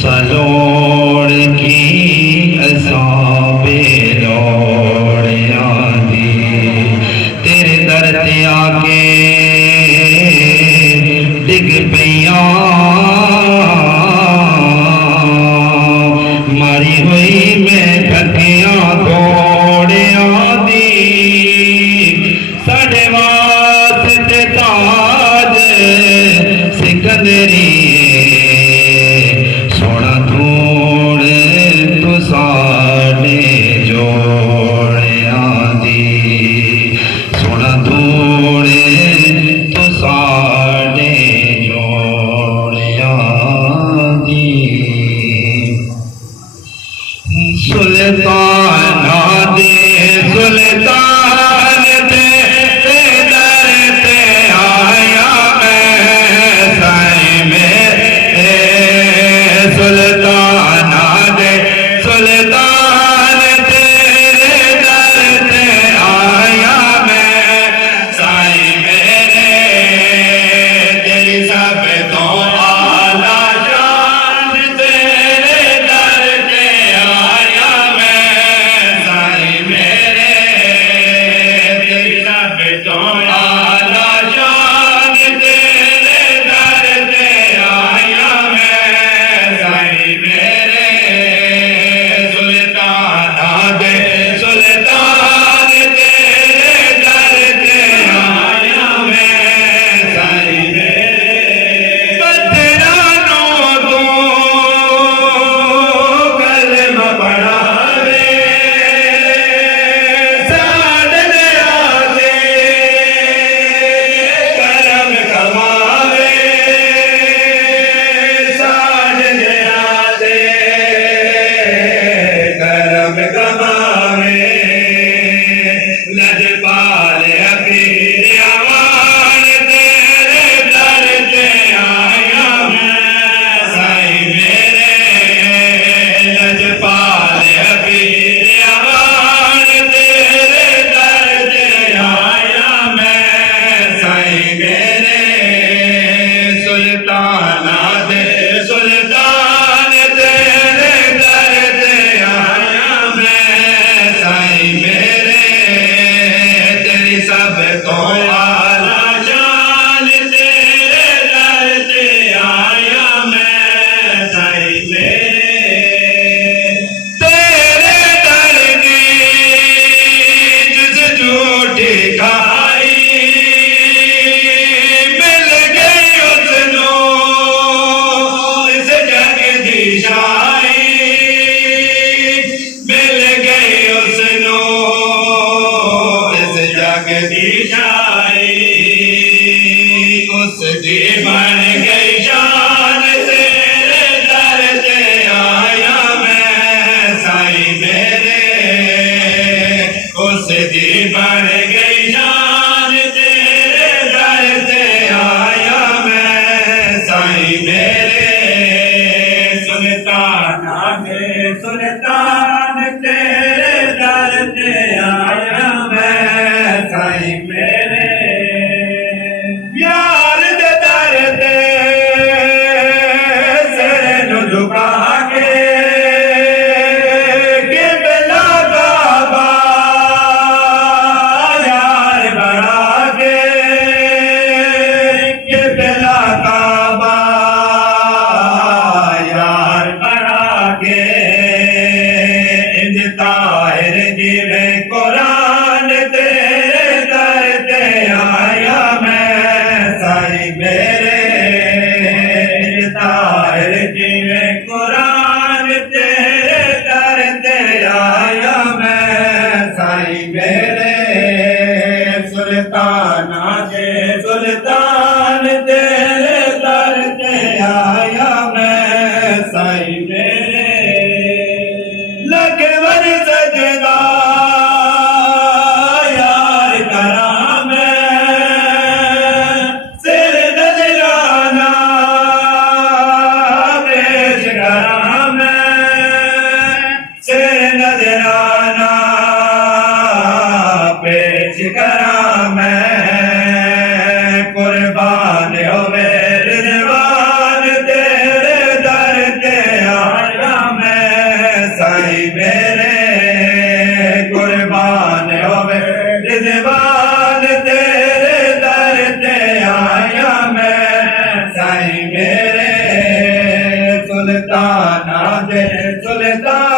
सलोड़ की असाबे लोड़िया दी तेरे दर ते आके डिग पईया मारी हुई मैं थकिया घोड़िया दी साढ़े वास्ते ताज सिकंदरी सोना धूड़ तू साढ़े जोड़िया दी सोना धूड़ तू साढ़े जोड़िया दी सुल्ताना दे सुल्तान दे दर ते आया मैं साईं मेरे सुल्ताना दे सुल्तान तेरे दर ते आया मैं साईं मेरे तेरी सब तो आला शान तेरे दर ते आया मैं सुल्ताना दे सुल्तान